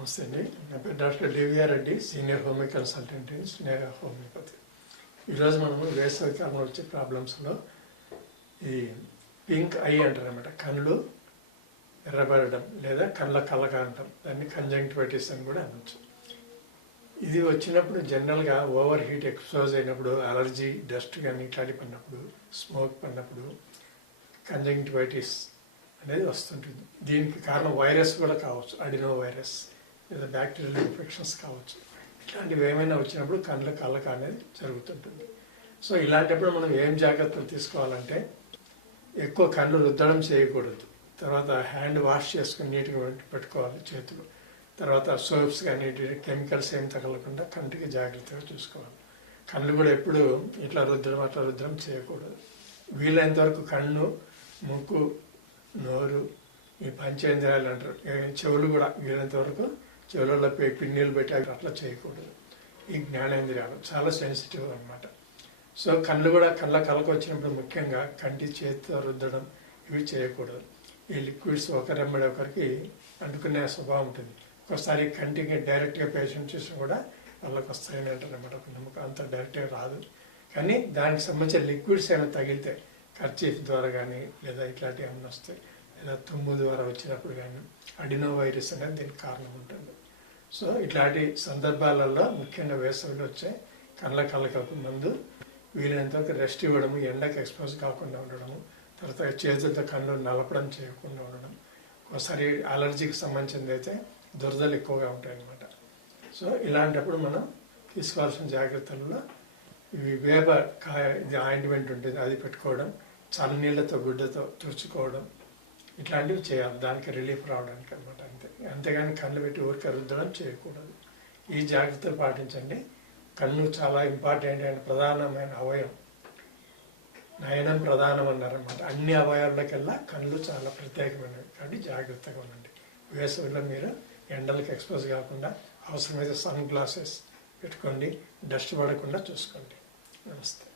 నమస్తే అండి. నా పేరు doctor DVR Reddy, senior homeo consultant in Sneha homeopathy. ఈరోజు మనము వేసవి కాలంలో వచ్చే ప్రాబ్లమ్స్లో ఈ పింక్ ఐ అంటారనమాట, కళ్ళు ఎర్రబడడం లేదా కళ్ళ కలకాంతం, దాన్ని కంజంక్టివైటిస్ అని కూడా అనొచ్చు. ఇది వచ్చినప్పుడు జనరల్గా ఓవర్ హీట్ ఎక్స్పోజ్ అయినప్పుడు, అలర్జీ, డస్ట్ కానీ ఇట్లాంటి పడినప్పుడు, స్మోక్ పడినప్పుడు కంజంక్టివైటిస్ అనేది వస్తుంటుంది. దీనికి కారణం వైరస్ కూడా కావచ్చు, అడినో వైరస్ లేదా బ్యాక్టీరియల్ ఇన్ఫెక్షన్స్ కావచ్చు. ఇట్లాంటివి ఏమైనా వచ్చినప్పుడు కళ్ళకు అనేది జరుగుతుంటుంది. సో ఇలాంటప్పుడు మనం ఏం జాగ్రత్తలు తీసుకోవాలంటే, ఎక్కువ కళ్ళు రుద్దడం చేయకూడదు. తర్వాత హ్యాండ్ వాష్ చేసుకుని నీట్గా పెట్టుకోవాలి చేతులు. తర్వాత సోప్స్ కానీ కెమికల్స్ ఏం తగలకుండా కంటికి జాగ్రత్తగా చూసుకోవాలి. కళ్ళు కూడా ఎప్పుడు ఇట్లా రుద్దడం చేయకూడదు. వీలైనంత వరకు కళ్ళు, ముక్కు, నోరు, ఈ పంచేంద్రియాలు అంటారు, చెవులు కూడా వీలైనంత వరకు చెవులలో పిన్నీళ్ళు పెట్టి అట్లా చేయకూడదు. ఈ జ్ఞానేంద్రియాలు చాలా సెన్సిటివ్ అనమాట. సో కళ్ళు కూడా కళ్ళకు వచ్చినప్పుడు ముఖ్యంగా కంటి చేతితో రుద్దడం ఇవి చేయకూడదు. ఈ లిక్విడ్స్ ఒకరెమ్మడి ఒకరికి అంటుకునే స్వభావం ఉంటుంది. ఒకసారి కంటికి డైరెక్ట్గా పేషెంట్ చూసి కూడా వాళ్ళకి వస్తాయని అంటారు అనమాట. ఒక నమ్మకం అంత డైరెక్ట్గా రాదు, కానీ దానికి సంబంధించిన లిక్విడ్స్ ఏమైనా తగిలితే కర్చీఫ్ ద్వారా కానీ లేదా ఇట్లాంటివి ఏమైనా వస్తాయి, లేదా తుమ్ము ద్వారా వచ్చినప్పుడు కానీ అడినో వైరస్ అనేది దీనికి కారణం ఉంటుంది. సో ఇట్లాంటి సందర్భాలలో ముఖ్యంగా వేసవిలో వచ్చే కళ్ళకు ముందు వీలైనంత వరకు రెస్ట్ ఇవ్వడము, ఎండకు ఎక్స్పోజ్ కాకుండా ఉండడము, తర్వాత చేతులతో కళ్ళు నలపడం చేయకుండా ఉండడం. ఒకసారి అలర్జీకి సంబంధించింది అయితే దురదలు ఎక్కువగా ఉంటాయి అన్నమాట. సో ఇలాంటప్పుడు మనం తీసుకోవాల్సిన జాగ్రత్తలలో ఇవి వేప ఇది ఆయింట్మెంట్ ఉంటుంది, అది పెట్టుకోవడం, చల్లనీళ్ళతో గుడ్డతో తుడుచుకోవడం, ఇట్లాంటివి చేయాలి దానికి రిలీఫ్ రావడానికి అనమాట. అంతేగాని కళ్ళు పెట్టి ఊరికే రుద్దడం చేయకూడదు. ఈ జాగ్రత్తలు పాటించండి. కన్ను చాలా ఇంపార్టెంట్ అయిన ప్రధానమైన అవయవం. నయనం ప్రధానం అన్నారనమాట. అన్ని అవయవాలకెల్లా కళ్ళు చాలా ప్రత్యేకమైనవి, కాబట్టి జాగ్రత్తగా ఉండండి. వేసవిలో మీరు ఎండలకు ఎక్స్పోజ్ కాకుండా అవసరమైతే సన్ గ్లాసెస్ పెట్టుకోండి, డస్ట్ పడకుండా చూసుకోండి. నమస్తే.